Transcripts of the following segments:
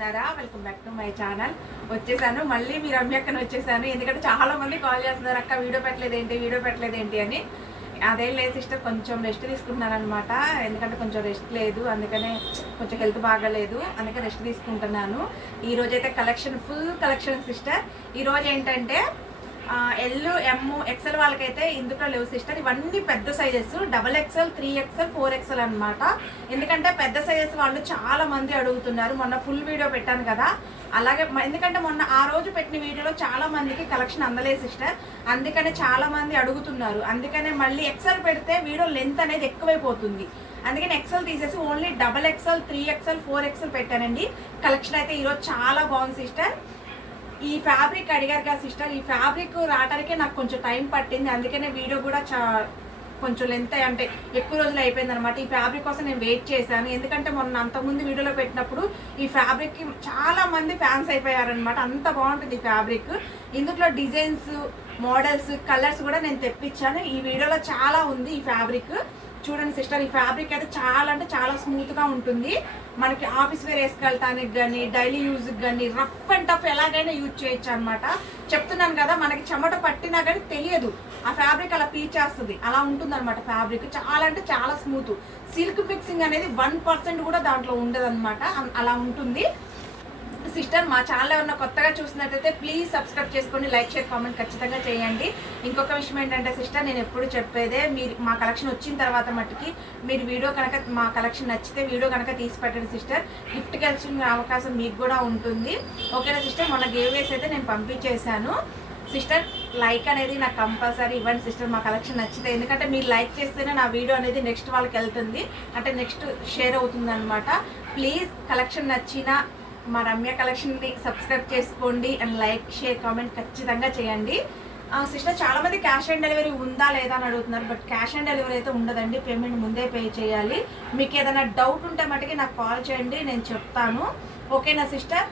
బాగున్నారా? Welcome back to my channel. వచ్చేసాను మళ్ళీ మీ రమ్యక్కని వచ్చేసాను. ఎందుకంటే చాలా మంది కాల్ చేస్తున్నారు, అక్క వీడియో పెట్టలేదేంటి అని. అదేం లేదు సిస్టర్, కొంచెం రెస్ట్ తీసుకుంటున్నాను అనమాట. ఎందుకంటే కొంచెం రెస్ట్ లేదు, అందుకనే కొంచెం హెల్త్ బాగాలేదు, అందుకే రెస్ట్ తీసుకుంటున్నాను. ఈ రోజైతే ఫుల్ కలెక్షన్ సిస్టర్. ఈరోజు ఏంటంటే ఎల్, ఎమ్, ఎక్సెల్ వాళ్ళకైతే ఇందులో లేవు సిస్టర్. ఇవన్నీ పెద్ద సైజెస్, XXL, 3XL, 4XL అనమాట. ఎందుకంటే పెద్ద సైజెస్ వాళ్ళు చాలా మంది అడుగుతున్నారు. మొన్న ఫుల్ వీడియో పెట్టాను కదా, అలాగే ఎందుకంటే మొన్న ఆ రోజు పెట్టిన వీడియోలో చాలా మందికి కలెక్షన్ అందలేదు సిస్టర్, అందుకనే చాలా మంది అడుగుతున్నారు. అందుకనే మళ్ళీ ఎక్సెల్ పెడితే వీడియో లెంత్ అనేది ఎక్కువైపోతుంది. అందుకని ఎక్సెల్ తీసేసి ఓన్లీ XXL, 3XL, 4XL పెట్టానండి. కలెక్షన్ అయితే ఈరోజు చాలా బాగుంది సిస్టర్. ఈ ఫ్యాబ్రిక్ అడిగారు కదా సిస్టర్, ఈ ఫ్యాబ్రిక్ రావడానికే నాకు కొంచెం టైం పట్టింది. అందుకనే వీడియో కూడా కొంచెం లెంత్ అంటే ఎక్కువ రోజులు అయిపోయింది అనమాట. ఈ ఫ్యాబ్రిక్ కోసం నేను వెయిట్ చేశాను, ఎందుకంటే మొన్న అంతకుముందు వీడియోలో పెట్టినప్పుడు ఈ ఫ్యాబ్రిక్కి చాలా మంది ఫ్యాన్స్ అయిపోయారనమాట. అంత బాగుంటుంది ఈ ఫ్యాబ్రిక్. ఇందులో డిజైన్స్, మోడల్స్, కలర్స్ కూడా నేను తెప్పించాను. ఈ వీడియోలో చాలా ఉంది ఈ ఫ్యాబ్రిక్. చూడండి సిస్టర్, ఈ ఫ్యాబ్రిక్ అయితే చాలా అంటే చాలా స్మూత్గా ఉంటుంది. మనకి ఆఫీస్ వేర్ వేసుకెళ్ళటానికి కానీ, డైలీ యూజ్కి కానీ, రఫ్ అండ్ టఫ్ ఎలాగైనా యూజ్ చేయొచ్చు అనమాట. చెప్తున్నాను కదా, మనకి చెమట పట్టినా కానీ తెలియదు, ఆ ఫ్యాబ్రిక్ అలా పీచేస్తుంది, అలా ఉంటుంది అనమాట. ఫ్యాబ్రిక్ చాలా అంటే చాలా స్మూత్. సిల్క్ మిక్సింగ్ అనేది 1% కూడా దాంట్లో ఉండదు అనమాట, అలా ఉంటుంది సిస్టర్. మా ఛానల్ ఏమన్నా కొత్తగా చూసినట్టయితే ప్లీజ్ సబ్స్క్రైబ్ చేసుకోండి, లైక్, షేర్, కామెంట్ ఖచ్చితంగా చేయండి. ఇంకొక విషయం ఏంటంటే సిస్టర్, నేను ఎప్పుడు చెప్పేదే, మీరు మా కలెక్షన్ వచ్చిన తర్వాత మట్టుకి మీరు వీడియో కనుక మా కలెక్షన్ నచ్చితే వీడియో కనుక తీసి పెట్టండి సిస్టర్. గిఫ్ట్ కలిసిన అవకాశం మీకు కూడా ఉంటుంది. ఓకేనా సిస్టర్? మొన్న గివ్వేస్ అయితే నేను పంపించేశాను సిస్టర్. లైక్ అనేది నాకు కంపల్సరీ ఇవ్వండి సిస్టర్, మా కలెక్షన్ నచ్చితే. ఎందుకంటే మీరు లైక్ చేస్తేనే నా వీడియో అనేది నెక్స్ట్ వాళ్ళకి వెళ్తుంది, అంటే నెక్స్ట్ షేర్ అవుతుంది అనమాట. ప్లీజ్ కలెక్షన్ నచ్చినా మా రమ్య కలెక్షన్ని సబ్స్క్రైబ్ చేసుకోండి అండ్ లైక్, షేర్, కామెంట్ ఖచ్చితంగా చేయండి సిస్టర్. చాలామంది క్యాష్ ఆన్ డెలివరీ ఉందా లేదా అని అడుగుతున్నారు, బట్ క్యాష్ ఆన్ డెలివరీ అయితే ఉండదండి, పేమెంట్ ముందే పే చేయాలి. మీకు ఏదైనా డౌట్ ఉంటే మటుకి నాకు కాల్ చేయండి, నేను చెప్తాను. ఓకేనా సిస్టర్?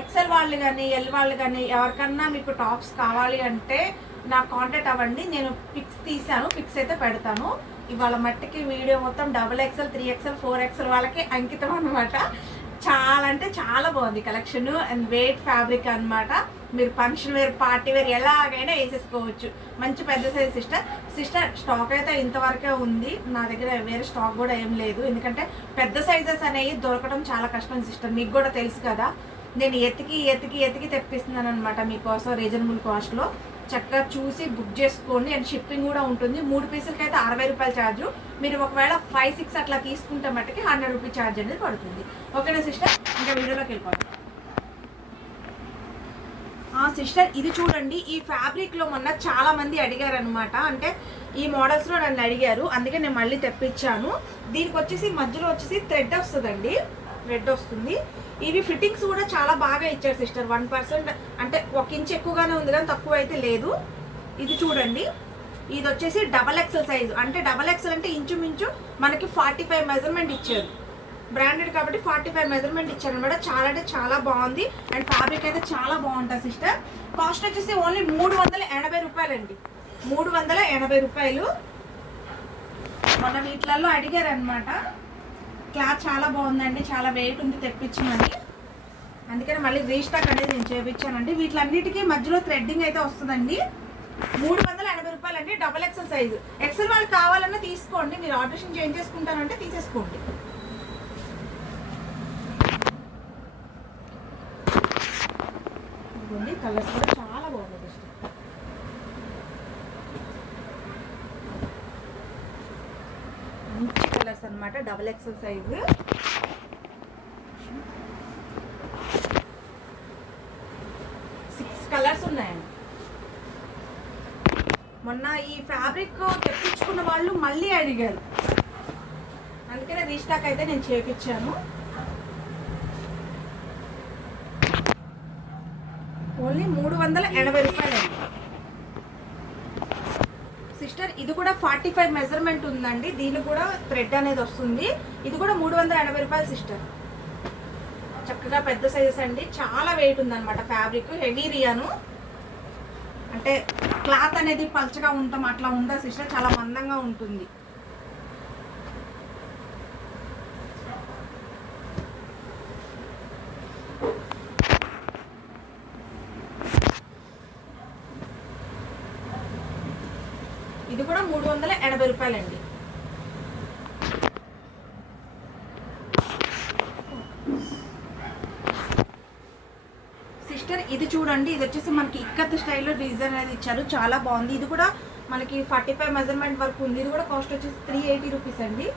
ఎక్సెల్ వాళ్ళు కానీ, ఎల్ వాళ్ళు కానీ ఎవరికన్నా మీకు టాప్స్ కావాలి అంటే నాకు కాంటాక్ట్ అవ్వండి. నేను పిక్స్ తీసాను, పిక్స్ అయితే పెడతాను. ఇవాళ మట్టికి వీడియో మొత్తం XXL, 3XL, 4XL వాళ్ళకి అంకితం అనమాట. చాలా అంటే చాలా బాగుంది కలెక్షన్ అండ్ వెయిట్ ఫ్యాబ్రిక్ అనమాట. మీరు ఫంక్షన్ వేర్, పార్టీ వేర్ ఎలాగైనా వేసేసుకోవచ్చు. మంచి పెద్ద సైజ్ సిస్టర్. స్టాక్ అయితే ఇంతవరకే ఉంది, నా దగ్గర వేరే స్టాక్ కూడా ఏం లేదు. ఎందుకంటే పెద్ద సైజెస్ అనేవి దొరకడం చాలా కష్టం సిస్టర్, మీకు కూడా తెలుసు కదా. నేను ఎతికి తెప్పిస్తున్నాను అనమాట మీకోసం రీజనబుల్ కాస్ట్లో. చక్కగా చూసి బుక్ చేసుకోండి అండ్ షిప్పింగ్ కూడా ఉంటుంది. 3 పీసులకి అయితే 60 రూపాయల ఛార్జ్. మీరు ఒకవేళ 5, 6 అట్లా తీసుకుంటే మట్టుకి 100 రూపీ ఛార్జ్ అనేది పడుతుంది. ఓకేనా సిస్టర్? ఇంకా వీడియోలోకి వెళ్ళిపోతాం సిస్టర్. ఇది చూడండి, ఈ ఫ్యాబ్రిక్లో మొన్న చాలా మంది అడిగారు అనమాట. అంటే ఈ మోడల్స్లో నన్ను అడిగారు, అందుకే నేను మళ్ళీ తెప్పించాను. దీనికి వచ్చేసి మధ్యలో వచ్చేసి థ్రెడ్ వస్తుందండి, థ్రెడ్ వస్తుంది. ఇవి ఫిట్టింగ్స్ కూడా చాలా బాగా ఇచ్చారు సిస్టర్. 1% అంటే 1 ఇంచ్ ఎక్కువగానే ఉంది కానీ తక్కువ అయితే లేదు. ఇది చూడండి, ఇది వచ్చేసి XXL సైజు. అంటే XXL అంటే ఇంచుమించు మనకి 45 మెజర్మెంట్ ఇచ్చారు. బ్రాండెడ్ కాబట్టి 45 మెజర్మెంట్ ఇచ్చారు అనమాట. చాలా అంటే చాలా బాగుంది అండ్ ఫ్యాబ్రిక్ అయితే చాలా బాగుంటుంది సిస్టర్. కాస్ట్ వచ్చేసి ఓన్లీ 380 రూపాయలండి, 380 రూపాయలు. మన వీటిలలో అడిగారు అనమాట. క్లాత్ చాలా బాగుందండి, చాలా వెయిట్ ఉంది తెప్పించమని, అందుకని మళ్ళీ రీస్టాక్ అనేది నేను చేయించానండి. వీటిలన్నిటికీ మధ్యలో థ్రెడ్డింగ్ అయితే వస్తుందండి. 380 రూపాయలండి, XXL సైజు. ఎక్సెల్ వాళ్ళు కావాలన్నా తీసుకోండి, మీరు ఆల్టరేషన్ చేంజ్ చేసుకుంటానంటే తీసేసుకోండి. ఇదిగోండి, కలర్స్ కూడా చాలా బాగుంది. మంచి కలర్స్ అనమాట, XXL సైజు. కలర్స్ ఉన్నాయండి. మొన్న ఈ ఫ్యాబ్రిక్ తెప్పించుకున్న వాళ్ళు మళ్ళీ అడిగారు, అందుకనే రీస్టాక్ అయితే నేను చేయించాను. ఓన్లీ 380 రూపాయలండి సిస్టర్. ఇది కూడా 45 మెజర్మెంట్ ఉందండి, దీనికి కూడా థ్రెడ్ అనేది వస్తుంది. ఇది కూడా 380 రూపాయలు సిస్టర్. చక్కగా పెద్ద సైజెస్ అండి, చాలా వెయిట్ ఉందన్నమాట. ఫ్యాబ్రిక్ హెవీ రియాను, అంటే క్లాత్ అనేది పల్చగా ఉంటాం అట్లా ఉందా సిస్టర్, చాలా మందంగా ఉంటుంది. ఇది కూడా 380 రూపాయలండి. సిస్టర్ ఇది చూడండి, ఇది వచ్చేసి మనకి ఇక్కత్ స్టైల్లో డిజైన్ అనేది ఇచ్చారు, చాలా బాగుంది. ఇది కూడా మనకి 45 మెజర్మెంట్ వరకు ఉంది. ఇది కూడా కాస్ట్ వచ్చేసి 380 రూపీస్ అండి.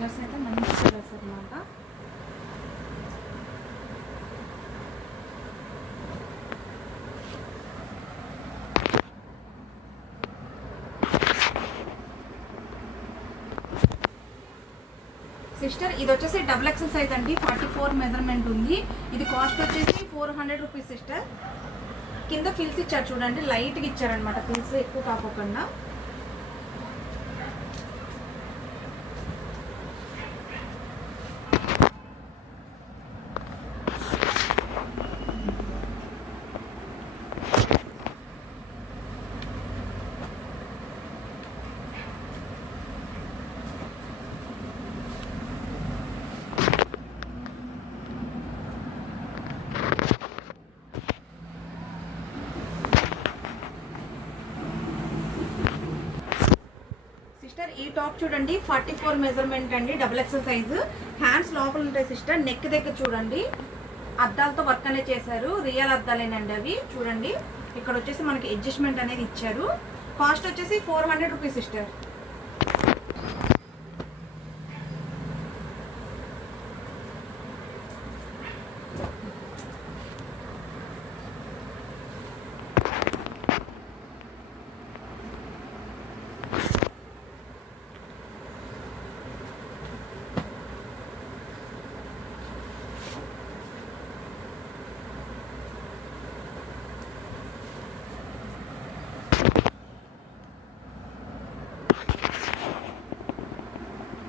కలర్స్ అయితే మంచి కలర్స్ అనమాట. సిస్టర్ ఇది వచ్చేసి XXL సైజ్ అండి, 44 మెజర్మెంట్ ఉంది. ఇది కాస్ట్ వచ్చేసి 400 రూపీస్ సిస్టర్. కింద ఫిల్స్ ఇచ్చారు చూడండి, లైట్గా ఇచ్చారనమాట, ఫిల్స్ ఎక్కువ కాకుండా. సిస్టర్ ఈ టాప్ చూడండి, 44 మెజర్మెంట్ అండి, XXL సైజు. హ్యాండ్స్ లోపల ఉంటాయి సిస్టర్. నెక్ దగ్గర చూడండి అద్దాలతో వర్క్ అనేది చేశారు, రియల్ అద్దాలేనండి అవి. చూడండి ఇక్కడ వచ్చేసి మనకి అడ్జస్ట్మెంట్ అనేది ఇచ్చారు. కాస్ట్ వచ్చేసి 400 రూపీస్ సిస్టర్.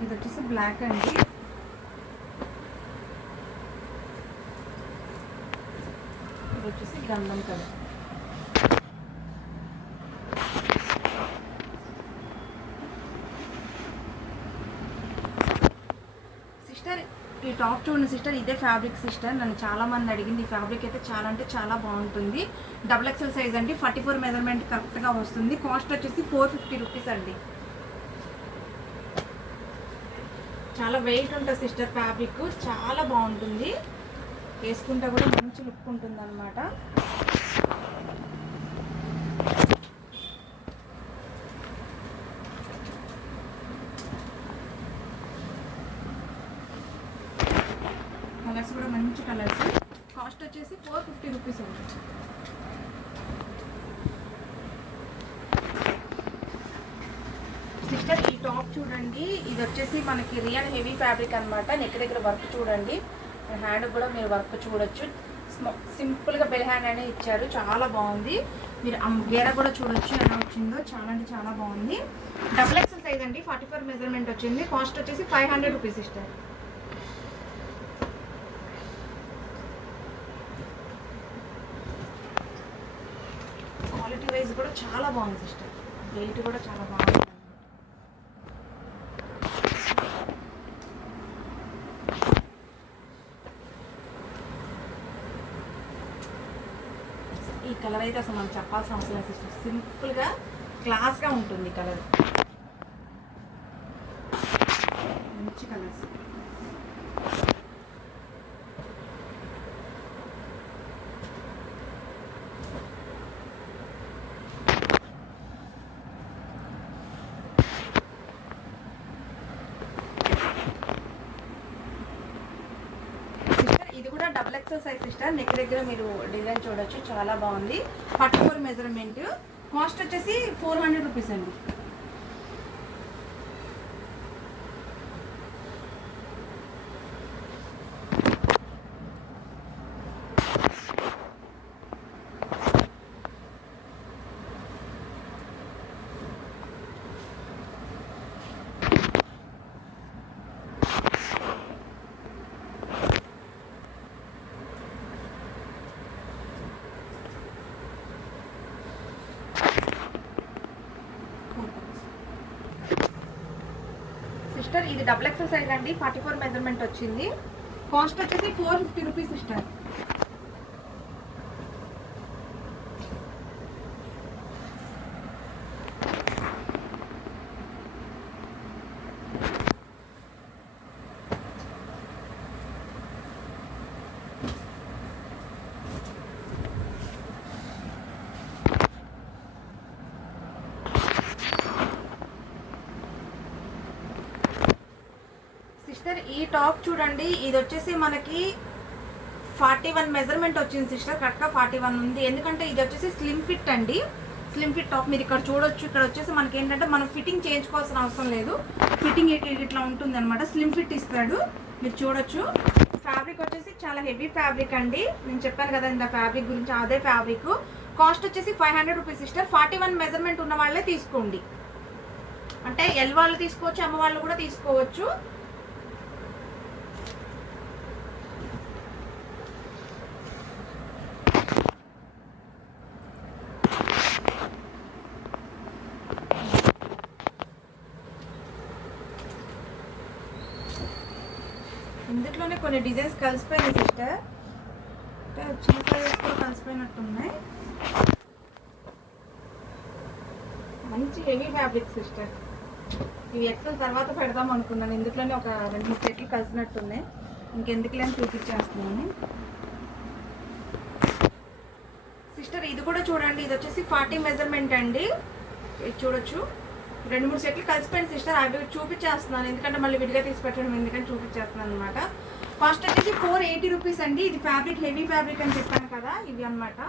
ఇది వచ్చేసి బ్లాక్ అండి. ఇది వచ్చేసి గంధం కలర్. సిస్టర్ ఈ టాప్ చూడండి సిస్టర్, ఇదే ఫ్యాబ్రిక్ సిస్టర్. నన్ను చాలా మంది అడిగింది. ఈ ఫ్యాబ్రిక్ అయితే చాలా అంటే చాలా బాగుంటుంది. XXL సైజ్ అండి, 44 మెజర్మెంట్ కరెక్ట్గా వస్తుంది. కాస్ట్ వచ్చేసి 450 రూపీస్ అండి. చాలా వెయిట్ ఉంటుంది సిస్టర్, ఫ్యాబ్రిక్ చాలా బాగుంటుంది, వేసుకుంటే కూడా మంచి లుక్ ఉంటుంది అనమాట. కలర్స్ కూడా మంచి కలర్స్. కాస్ట్ వచ్చేసి 450 రూపీస్ ఉంటుంది. సిస్టర్ ఈ టాప్ చూడండి, ఇది వచ్చేసి మనకి రియల్ హెవీ ఫ్యాబ్రిక్ అనమాట. నెక్ దగ్గర వర్క్ చూడండి, హ్యాండ్ కూడా మీరు వర్క్ చూడొచ్చు. సింపుల్గా బెల్ హ్యాండ్ అనేది ఇచ్చారు, చాలా బాగుంది. మీరు గేర కూడా చూడొచ్చు ఎలా వచ్చిందో, చాలా అంటే చాలా బాగుంది. XXL సైజ్ అండి, 44 మెజర్మెంట్ వచ్చింది. కాస్ట్ వచ్చేసి 500 రూపీస్ సిస్టర్. క్వాలిటీ వైజ్ కూడా చాలా బాగుంది సిస్టర్, వెయిట్ కూడా చాలా బాగుంది. ఈ కలర్ అయితే అసలు మనం చెప్పాల్సిన అవసరం లేదు సిస్టర్, సింపుల్గా క్లాస్గా ఉంటుంది కలర్, మంచి కలర్స్. ఇది కూడా XXL సైజ్ సిస్టర్. నెక్ దగ్గర మీరు డిజైన్ చూడొచ్చు, చాలా బాగుంది. 44 మెజర్మెంట్. కాస్ట్ వచ్చేసి 400 రూపీస్ అండి. సిస్టర్ ఇది డబుల్ ఎక్సెల్ సైజ్ అండి, 44 మెజర్మెంట్ వచ్చింది. కాస్ట్ వచ్చేసి 450 రూపీస్ సిస్టర్. సిస్టర్ ఈ టాప్ చూడండి, ఇది వచ్చేసి మనకి 41 మెజర్మెంట్ వచ్చింది సిస్టర్. కరెక్ట్గా 41 ఉంది. ఎందుకంటే ఇది వచ్చేసి స్లిమ్ ఫిట్ అండి, స్లిమ్ ఫిట్ టాప్. మీరు ఇక్కడ చూడొచ్చు. ఇక్కడ వచ్చేసి మనకి ఏంటంటే మనం ఫిట్టింగ్ చేయించుకోవాల్సిన అవసరం లేదు. ఫిట్టింగ్ ఇట్లా ఉంటుంది అనమాట. స్లిమ్ ఫిట్ ఇస్తాడు, మీరు చూడొచ్చు. ఫ్యాబ్రిక్ వచ్చేసి చాలా హెవీ ఫ్యాబ్రిక్ అండి. నేను చెప్పాను కదా ఇంత ఫ్యాబ్రిక్ గురించి, అదే ఫ్యాబ్రిక్. కాస్ట్ వచ్చేసి 500 రూపీస్ సిస్టర్. 41 మెజర్మెంట్ ఉన్న వాళ్ళే తీసుకోండి. అంటే ఎల్ వాళ్ళు తీసుకోవచ్చు, అమ్మ వాళ్ళు కూడా తీసుకోవచ్చు. ఇందులోనే కొన్ని డిజైన్స్ కలిసిపోయినాయి సిస్టర్. అంటే చిన్న సైజెస్ కూడా కలిసిపోయినట్టున్నాయి. మంచి హెవీ ఫ్యాబ్రిక్ సిస్టర్. ఇవి ఎక్సెల్ తర్వాత పెడదాం అనుకున్నాను. ఇందులోనే ఒక 2-3 సెట్లు కలిసినట్టున్నాయి. ఇంకెందుకులేని చూపించేస్తున్నాను సిస్టర్. ఇది కూడా చూడండి, ఇది వచ్చేసి 40 మెజర్మెంట్ అండి. ఇది చూడొచ్చు. 2-3 సెట్లు కలిసిపోయింది సిస్టర్. అవి చూపించేస్తున్నాను, ఎందుకంటే మళ్ళీ విడిగా తీసి పెట్టడం ఎందుకని చూపించేస్తున్నాను అనమాట. కాస్ట్ వచ్చేసి 480 రూపీస్ అండి. ఇది ఫ్యాబ్రిక్ హెవీ ఫ్యాబ్రిక్ అని చెప్పాను కదా, ఇవి అనమాట.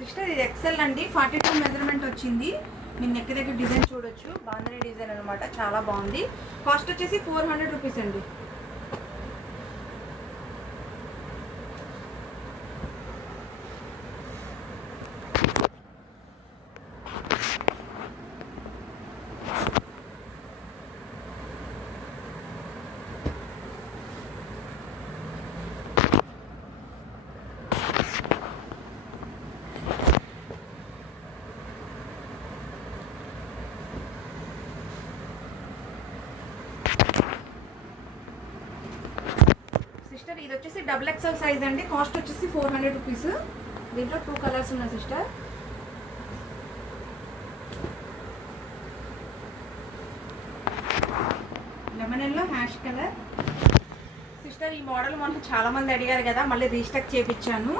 సిస్టర్ ఇది ఎక్సెల్ అండి, 42 మెజర్మెంట్ వచ్చింది. మీరు నెక్ దగ్గర డిజైన్ చూడొచ్చు, బాంధనీ డిజైన్ అనమాట, చాలా బాగుంది. కాస్ట్ వచ్చేసి 400 రూపీస్ అండి. సిస్టర్ ఇది వచ్చేసి డబుల్ ఎక్సెల్ సైజ్ అండి. కాస్ట్ వచ్చేసి 400 రూపీస్. దీంట్లో 2 కలర్స్ ఉన్నాయి sister. Lemon yellow, ash colour. Sister ఈ మోడల్ మనం చాలా మంది అడిగారు కదా, మళ్ళీ రీస్టాక్ చేయించాను.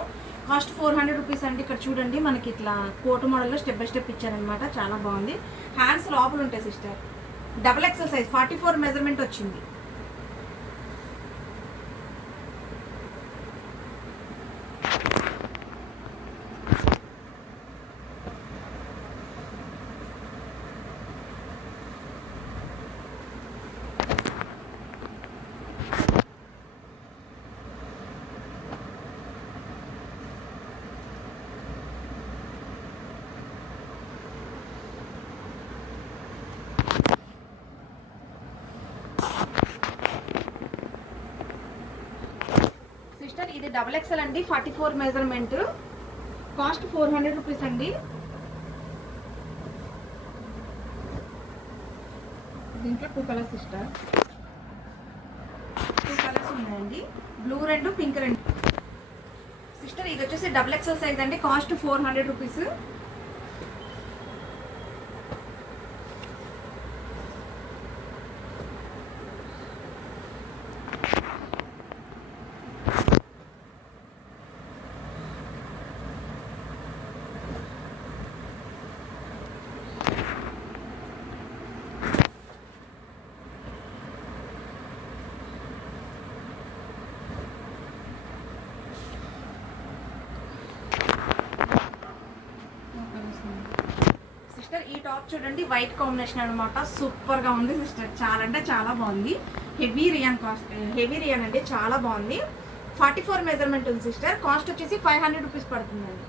కాస్ట్ 400 రూపీస్ అండి. ఇక్కడ చూడండి, మనకి ఇట్లా కోట్ మోడల్లో స్టెప్ బై స్టెప్ ఇచ్చారనమాట, చాలా బాగుంది. హ్యాండ్స్ లోపల ఉంటాయి sister. Double XL size 44 measurement వచ్చింది. సిస్టర్ ఇది డబుల్ ఎక్సెల్ అండి, 44 మెజర్మెంట్. కాస్ట్ 400 రూపీస్ అండి. దీంట్లో 2 కలర్స్ సిస్టర్. 2 కలర్స్ ఉన్నాయండి, బ్లూ 2, పింక్ 2. సిస్టర్ ఇది వచ్చేసి డబుల్ ఎక్సెల్ సైజ్ అండి. Cost 400 rupees. ఈ టాప్ చూడండి వైట్ కాంబినేషన్ అనమాట, సూపర్ గా ఉంది సిస్టర్, చాలా అంటే చాలా బాగుంది. హెవీ రియాన్ అంటే చాలా బాగుంది. 44 మెజర్మెంట్ ఉంది సిస్టర్. కాస్ట్ వచ్చేసి 500 రూపీస్ పడుతుందండి.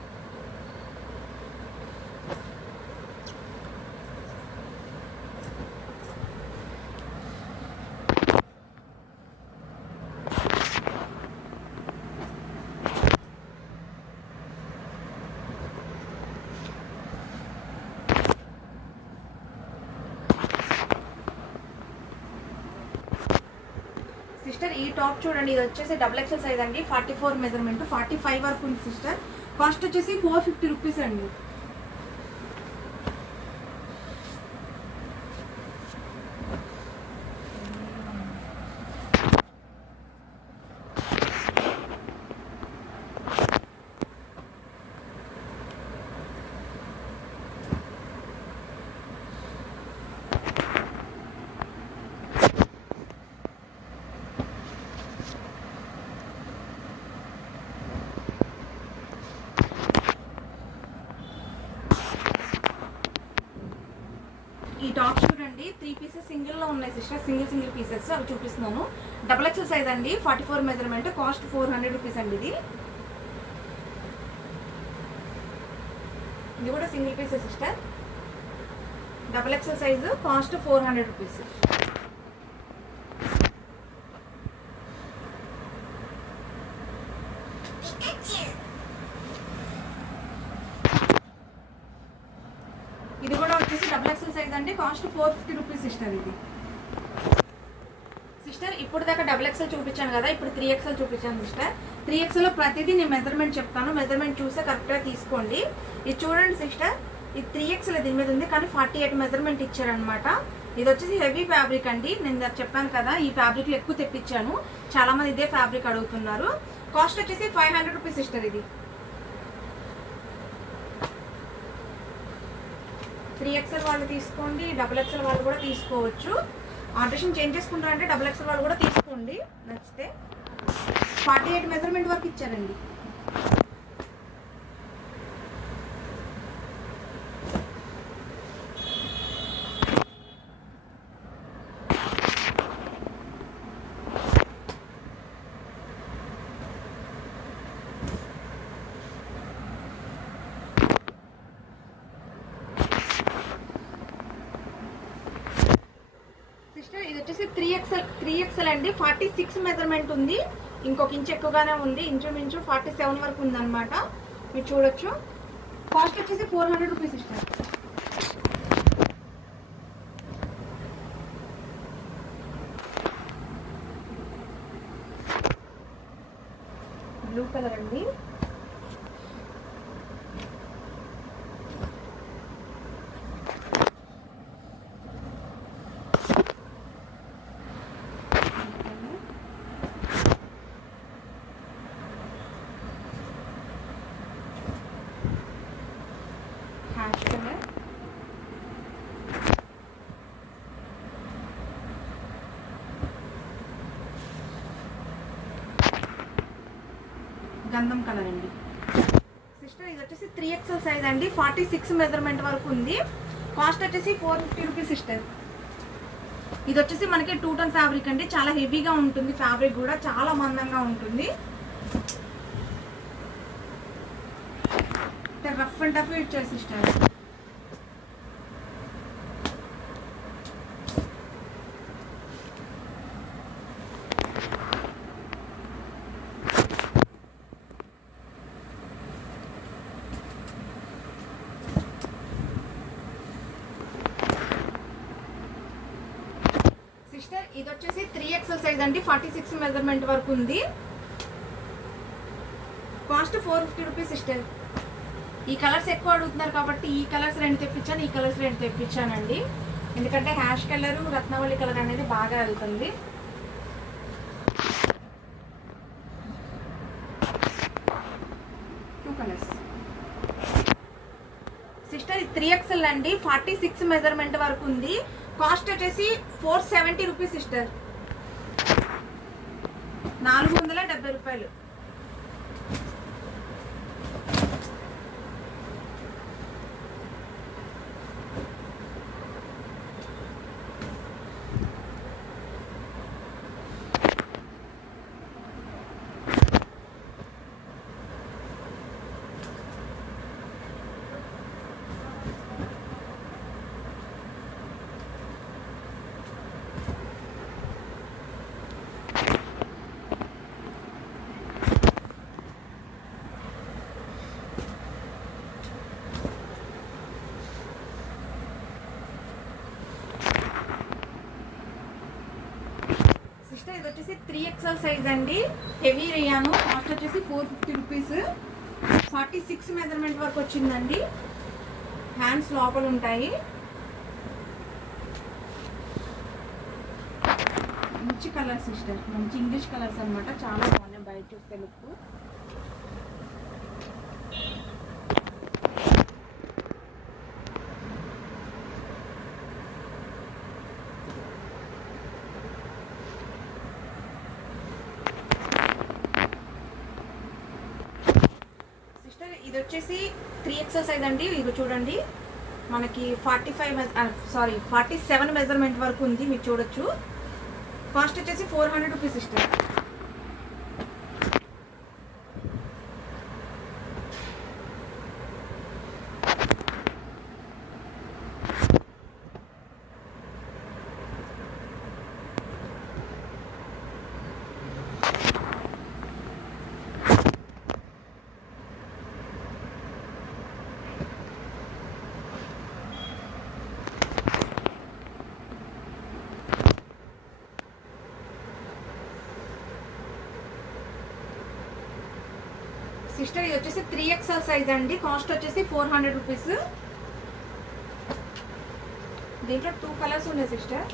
సిస్టర్ ఈ టాప్ చూడండి, ఇది వచ్చేసి XXL సైజ్ అండి, 44 మెజర్మెంట్, 45 వరకు ఉంది సిస్టర్. కాస్ట్ వచ్చేసి 450 రూపీస్ అండి. ఈ టాప్ చూడండి 3 పీసెస్ సింగిల్లో ఉన్నాయి సిస్టర్, సింగిల్ పీసెస్ అవి చూపిస్తున్నాను. XXL సైజ్ అండి, 44 మెజర్మెంట్, కాస్ట్ 400 రూపీస్ అండి. ఇది కూడా single pieces sister, XXL size, cost 400 రూపీస్. ఇది కూడా వచ్చేసి XXL సైజ్ అండి, కాస్ట్ 450 రూపీస్ సిస్టర్. ఇది సిస్టర్ ఇప్పుడు దాకా XXL చూపించాను కదా, ఇప్పుడు 3XL చూపించాను సిస్టర్. 3XL లో ప్రతిదీ నేను మెజర్మెంట్ చెప్తాను, మెజర్మెంట్ చూసే కరెక్ట్గా తీసుకోండి. ఇది చూడండి సిస్టర్, ఇది 3XL దీని మీద ఉంది, కానీ 48 మెజర్మెంట్ ఇచ్చారనమాట. ఇది వచ్చేసి హెవీ ఫ్యాబ్రిక్ అండి, నేను చెప్పాను కదా ఈ ఫ్యాబ్రిక్లో ఎక్కువ తెప్పించాను, చాలా మంది ఇదే ఫ్యాబ్రిక్ అడుగుతున్నారు. కాస్ట్ వచ్చేసి 500 రూపీస్ సిస్టర్. ఇది 3XL వాళ్ళు తీసుకోండి, XXL వాళ్ళు కూడా తీసుకోవచ్చు. ఆల్టరేషన్ చేంజ్ చేసుకుంటారంటే XXL వాళ్ళు కూడా తీసుకోండి నచ్చితే. 48 మెజర్మెంట్ వరకు ఇచ్చారండి. సిస్టర్ ఇది వచ్చేసి 3XL అండి, 46 మెజర్మెంట్ ఉంది, ఇంకొక ఇంచు ఎక్కువగానే ఉంది, ఇంచుమించు 47 వరకు ఉందన్నమాట, మీరు చూడొచ్చు. కాస్ట్ వచ్చేసి 400 రూపీస్ సిస్టర్. బ్లూ కలర్ అండి, హ్యాష్ కలర్, గంధం కలర్ అండి. సిస్టర్ ఇది వచ్చేసి 3XL సైజ్ అండి, 46 మెజర్మెంట్ వరకు ఉంది, కాస్ట్ వచ్చేసి 450 రూపీస్ సిస్టర్. ఇది వచ్చేసి మనకి 2 టన్ ఫ్యాబ్రిక్ అండి, చాలా హెవీగా ఉంటుంది, ఫ్యాబ్రిక్ కూడా చాలా మందంగా ఉంటుంది, రఫ్ అండ్ టఫ్ ఇచ్చారు సిస్టర్. సిస్టర్ ఇది వచ్చేసి 3XL సైజ్ అండి, 46 మెజర్మెంట్ వరకు ఉంది, కాస్ట్ 450 రూపీస్ సిస్టర్. ఈ కలర్స్ ఎక్కువ అడుగుతున్నారు కాబట్టి ఈ కలర్స్ 2 తెప్పించాను, ఈ కలర్స్ 2 తెప్పించానండి, ఎందుకంటే హ్యాష్ కలర్, రత్నవళి కలర్ అనేది బాగా వెళ్తుంది. సిస్టర్ ఇది 3XL అండి, 46 మెజర్మెంట్ వరకు ఉంది, కాస్ట్ వచ్చేసి 470 రూపీస్ సిస్టర్, 470 రూపాయలు. ఇది వచ్చేసి 3XL సైజ్ అండి, హెవీ రియాను. కాస్ట్ వచ్చేసి 450 రూపీస్. 46 మెజర్మెంట్ వరకు వచ్చిందండి. హ్యాండ్స్ లోపల ఉంటాయి. మంచి కలర్ సిస్టర్, మంచి ఇంగ్లీష్ కలర్స్ అనమాట, చాలా బాగున్నాయి బయట చూస్తే లుక్. ఇది వచ్చేసి 3XL సైజ్ అండి. ఇది చూడండి మనకి 47 మెజర్మెంట్ వరకు ఉంది, మీరు చూడొచ్చు. కాస్ట్ వచ్చేసి 400 రూపీస్ సిస్టర్. సిస్టర్ ఇది వచ్చేసి 3XL సైజ్ అండి. కాస్ట్ వచ్చేసి 400 రూపీస్. దీంట్లో 2 కలర్స్ ఉన్నాయి సిస్టర్.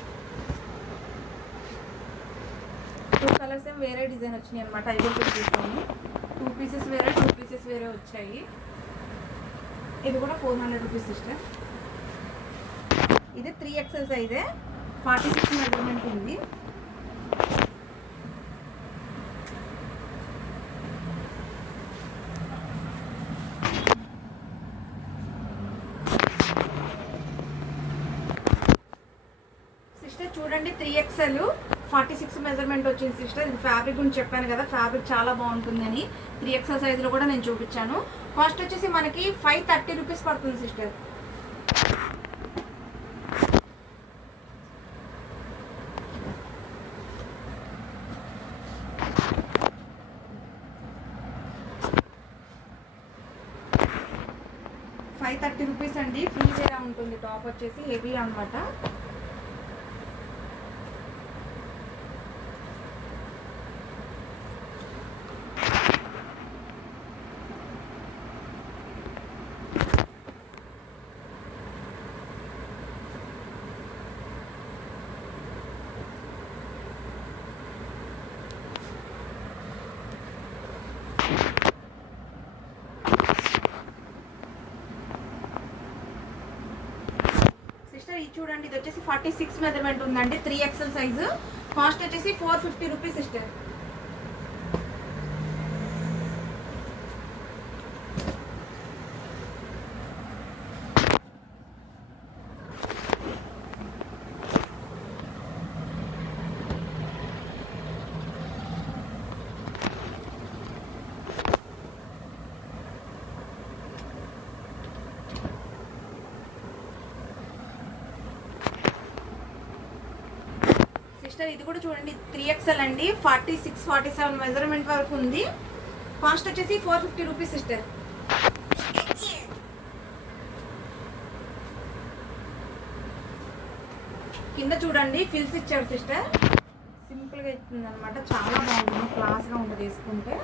2 కలర్స్ ఏం వేరే డిజైన్ వచ్చినాయి అనమాట. ఐదు తీసుకొని 2 పీసెస్ వేరే 2 పీసెస్ వేరే వచ్చాయి. ఇది కూడా 400 రూపీస్ సిస్టర్. ఇది 3XL సైజే, 46 మెజర్మెంట్ ఉంది. చూడండి 3XL 46 మెజర్మెంట్ వచ్చింది సిస్టర్. ఇది ఫ్యాబ్రిక్ గురించి చెప్పాను కదా, ఫ్యాబ్రిక్ చాలా బాగుంటుందని 3XL సైజులో కూడా నేను చూపించాను. కాస్ట్ వచ్చేసి మనకి 530 రూపీస్ పడుతుంది సిస్టర్. ₹530 అండి. ఫ్రీ వేరే ఉంటుంది. టాప్ వచ్చేసి హెవీ అనమాట. ఇది చూడండి, ఇది వచ్చేసి 46 మెజర్మెంట్ ఉందండి. 3XL size. కాస్ట్ వచ్చేసి 450 రూపీస్ సిస్టర్. ఇది కూడా చూడండి 3XL అండి. 46, 47 మెజర్మెంట్ వరకు ఉంది. కాస్ట్ వచ్చేసి 450 రూపీస్ సిస్టర్. కింద చూడండి ఫిల్స్ ఇచ్చాడు సిస్టర్. సింపుల్గా ఇస్తుంది అనమాట, చాలా బాగుంటుంది, క్లాస్గా ఉంటుంది వేసుకుంటే.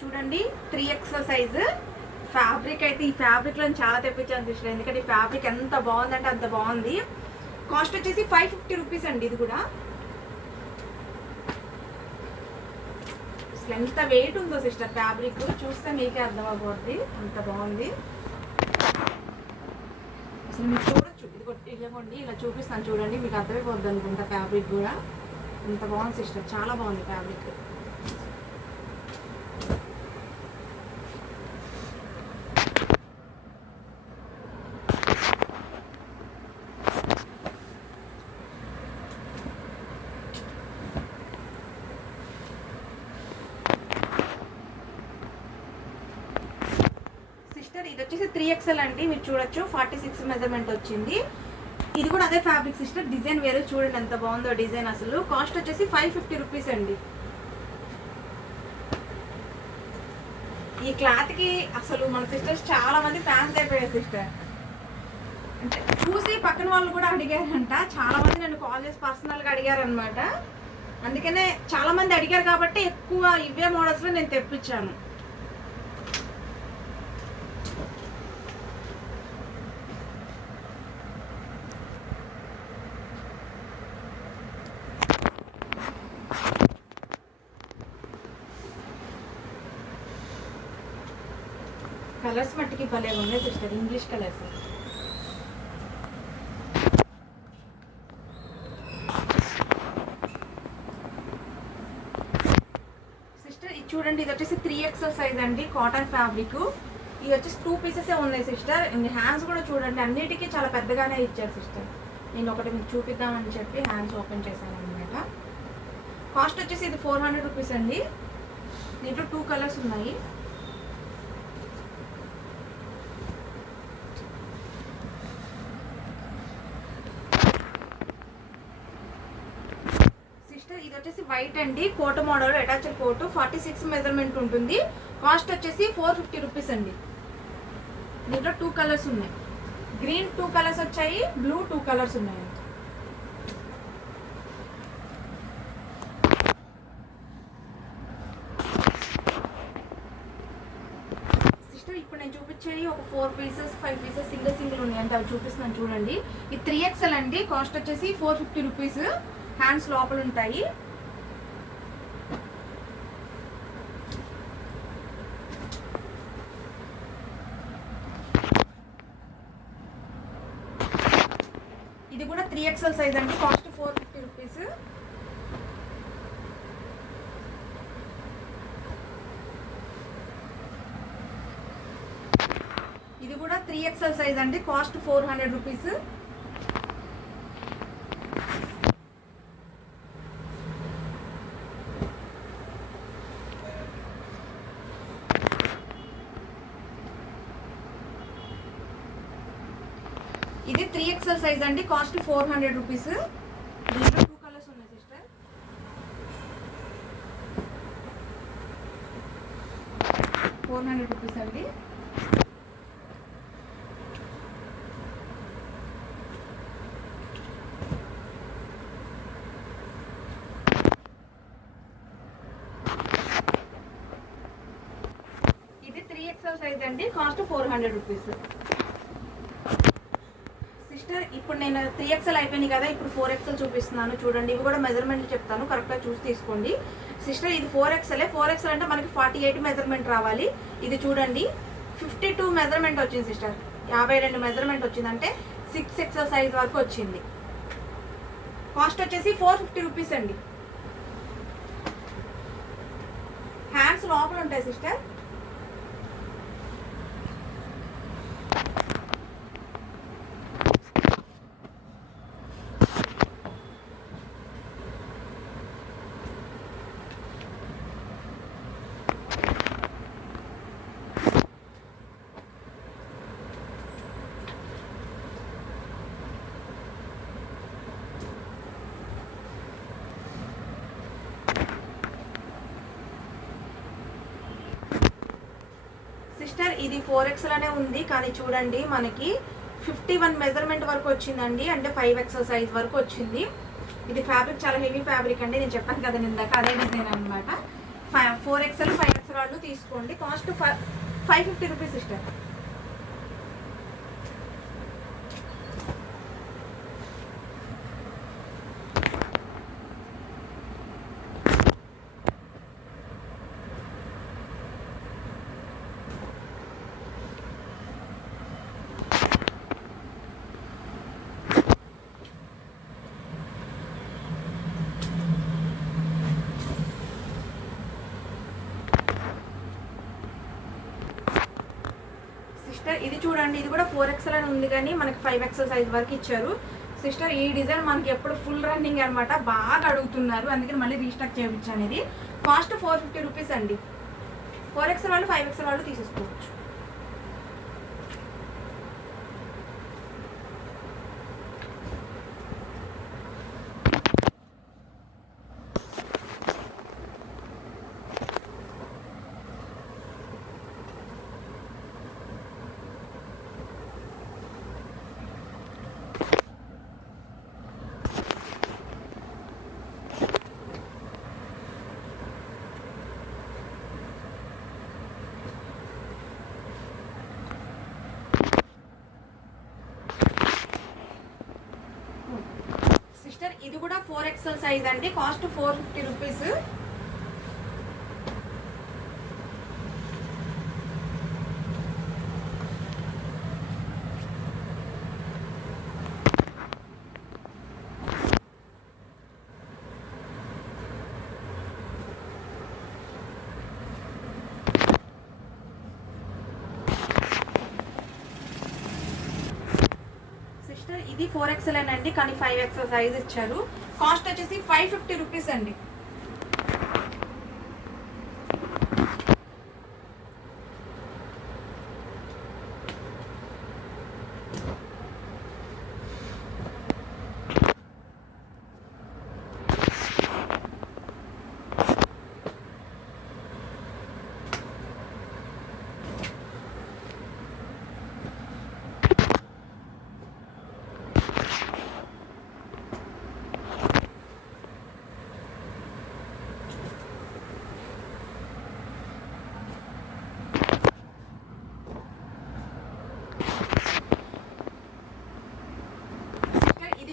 చూడండి 3XL సైజు. ఫ్యాబ్రిక్ అయితే ఈ ఫ్యాబ్రిక్లో చాలా తెప్పించాను సిస్టర్, ఎందుకంటే ఈ ఫ్యాబ్రిక్ ఎంత బాగుందంటే అంత బాగుంది. కాస్ట్ వచ్చేసి 550 రూపీస్ అండి. ఇది కూడా అసలు ఎంత వెయిట్ ఉందో సిస్టర్, ఫ్యాబ్రిక్ చూస్తే మీకే అర్థమైపోద్ది, అంత బాగుంది. అసలు మీరు చూడొచ్చు, ఇదిగోండి ఇలా చూపిస్తాను చూడండి, మీకు అర్థమైపోద్ది అనుకుంటా. ఫ్యాబ్రిక్ కూడా ఎంత బాగుంది సిస్టర్, చాలా బాగుంది ఫ్యాబ్రిక్. సిస్టర్ ఇది వచ్చేసి 3XL అండి, మీరు చూడొచ్చు 46 మెజర్మెంట్ వచ్చింది. ఇది కూడా అదే ఫ్యాబ్రిక్ సిస్టర్, డిజైన్ వేరే చూడండి ఎంత బాగుందో డిజైన్. అసలు కాస్ట్ వచ్చేసి 550 రూపీస్ అండి. ఈ క్లాత్కి అసలు మన సిస్టర్స్ చాలా మంది ఫ్యాన్స్ అయిపోయారు సిస్టర్. అంటే చూసి పక్కన వాళ్ళు కూడా అడిగారంట, చాలా మంది నన్ను కాల్ చేసి పర్సనల్గా అడిగారనమాట. అందుకనే చాలా మంది అడిగారు కాబట్టి ఎక్కువ ఇవే మోడల్స్లో నేను తెప్పించాను. కలర్స్ మట్టికి భలే ఉన్నాయి సిస్టర్, ఇంగ్లీష్ కలర్స్. సిస్టర్ ఇది చూడండి, ఇది వచ్చేసి 3XL సైజ్ అండి, కాటన్ ఫ్యాబ్రిక్. ఇది వచ్చేసి 2 పీసెసే ఉన్నాయి సిస్టర్. హ్యాండ్స్ కూడా చూడండి అన్నిటికీ చాలా పెద్దగానే ఇచ్చారు సిస్టర్. నేను ఒకటి మీకు చూపిద్దామని చెప్పి హ్యాండ్స్ ఓపెన్ చేశాను అనమాట. కాస్ట్ వచ్చేసి ఇది 400 రూపీస్ అండి. దీంట్లో 2 కలర్స్ ఉన్నాయి. ఇది వచ్చేసి వైట్ అండి, కోట మోడల్ అటాచ్డ్ కోటు, 46 మెజర్మెంట్ ఉంటుంది. కాస్ట్ వచ్చేసి 450 రూపీస్ అండి. దీంట్లో 2 కలర్స్ ఉన్నాయి, గ్రీన్ 2 కలర్స్ వచ్చాయి, బ్లూ 2 కలర్స్ ఉన్నాయి. సిస్టర్ ఇప్పుడు నేను చూపించేవి ఒక 4 పీసెస్ 5 పీసెస్ సింగిల్ ఉన్నాయి అంటే అవి చూపిస్తున్నాను చూడండి. ఇది 3XL అండి, కాస్ట్ వచ్చేసి 450 రూపీస్. హ్యాండ్స్ లోపల ఉంటాయి. ఇది కూడా 3XL సైజ్ అండి, కాస్ట్ 450 రూపీస్. ఇది కూడా 3XL సైజ్ అండి, కాస్ట్ 400 రూపీస్. ఇది 3XL సైజ్ అండి, కాస్ట్ 400 రూపీస్. దీంట్లో 2 కలర్స్ ఉన్నాయి సిస్టర్. ₹400 అండి. ఇది 3XL సైజ్ అండి, కాస్ట్ 400 రూపీస్. సిస్టర్ ఇప్పుడు నేను 3XL అయిపోయినాయి కదా, ఇప్పుడు 4XL చూపిస్తున్నాను చూడండి. ఇవి కూడా మెజర్మెంట్ చెప్తాను, కరెక్ట్గా చూసి తీసుకోండి. సిస్టర్ ఇది 4XL. 4XL అంటే మనకి 48 మెజర్మెంట్ రావాలి. ఇది చూడండి 52 మెజర్మెంట్ వచ్చింది సిస్టర్, 52 మెజర్మెంట్ వచ్చిందంటే 6XL సైజ్ వరకు వచ్చింది. కాస్ట్ వచ్చేసి 450 రూపీస్ అండి. హ్యాండ్స్ లోపల ఉంటాయి సిస్టర్. సిస్టర్ ఇది 4XL అనే ఉంది, కానీ చూడండి మనకి 51 మెజర్మెంట్ వరకు వచ్చిందండి, అంటే 5XL సైజ్ వరకు వచ్చింది. ఇది ఫ్యాబ్రిక్ చాలా హెవీ ఫ్యాబ్రిక్ అండి, నేను చెప్పాను కదా ఇందాక అదే డిజైన్ అనమాట. 4XL 5XL వాళ్ళు తీసుకోండి. కాస్ట్ 550 రూపీస్ సిస్టర్. సిస్టర్ ఇది చూడండి, ఇది కూడా 4XL అని ఉంది కానీ మనకి 5XL సైజ్ వరకు ఇచ్చారు. సిస్టర్ ఈ డిజైన్ మనకి ఎప్పుడు ఫుల్ రన్నింగ్ అనమాట, బాగా అడుగుతున్నారు, అందుకని మళ్ళీ రీస్టాక్ చేయించాను. ఇది కాస్ట్ 450 రూపీస్ అండి. 4XL వాళ్ళు 5XL వాళ్ళు తీసేసుకోవచ్చు. ఇది కూడా 4XL సైజ్ అండి, కాస్ట్ 450 రూపీస్. సిస్టర్ ఇది 4XL అండి, కానీ 5XL సైజ్ ఇచ్చారు. కాస్ట్ వచ్చేసి 550 రూపీస్ అండి.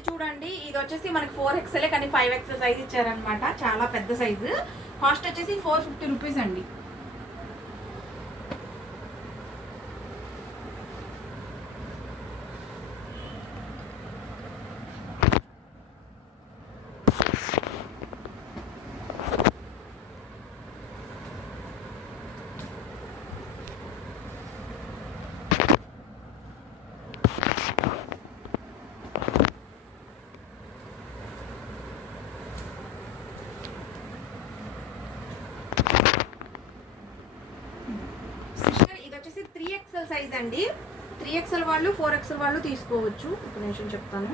చూడండి, ఇది వచ్చేసి మనకి 4XL కానీ 5XL సైజ్ ఇచ్చారనమాట, చాలా పెద్ద సైజు. కాస్ట్ వచ్చేసి 450 రూపీస్ అండి. వచ్చేసి 3XL సైజ్ అండి. 3XL వాళ్ళు 4XL వాళ్ళు తీసుకోవచ్చు. ఒక నిమిషం చెప్తాను.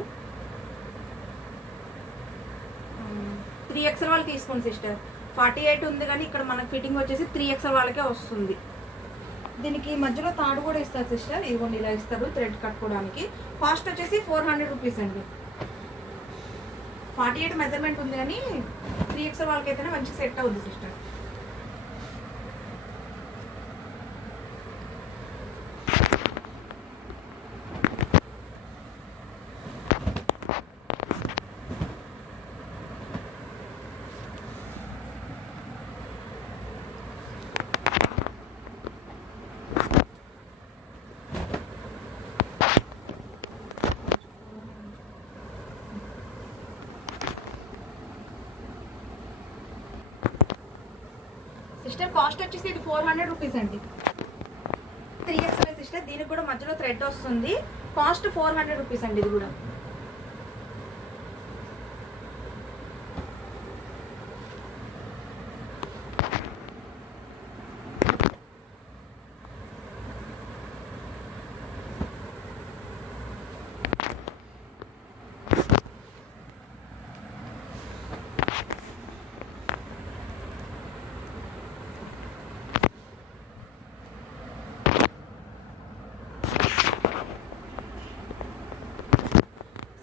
3XL వాళ్ళు తీసుకోండి సిస్టర్. 48 ఉంది కానీ ఇక్కడ మనకు ఫిట్టింగ్ వచ్చేసి 3XL వాళ్ళకే వస్తుంది. దీనికి మధ్యలో తాడు కూడా ఇస్తారు సిస్టర్, ఇదిగోండి ఇలా ఇస్తారు థ్రెడ్ కట్టుకోవడానికి. కాస్ట్ వచ్చేసి 400 రూపీస్ అండి. 48 మెజర్మెంట్ ఉంది కానీ 3XL వాళ్ళకైతేనే మంచి సెట్ అవుతుంది సిస్టర్. సిస్టర్ కాస్ట్ వచ్చేసి ఇది 400 రూపీస్ అండి. 3XL సిస్టర్, దీనికి కూడా మధ్యలో థ్రెడ్ వస్తుంది. కాస్ట్ 400 రూపీస్ అండి. ఇది కూడా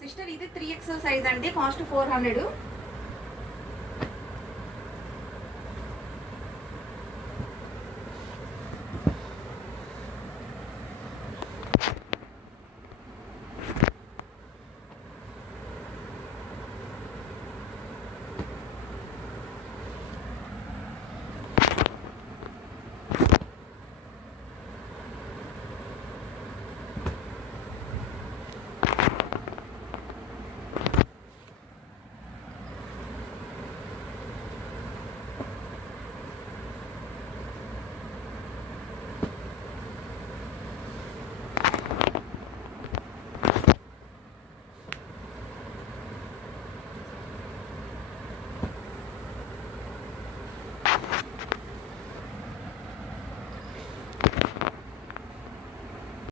సిస్టర్ ఇది 3XL సైజ్ అండి, కాస్ట్ 400.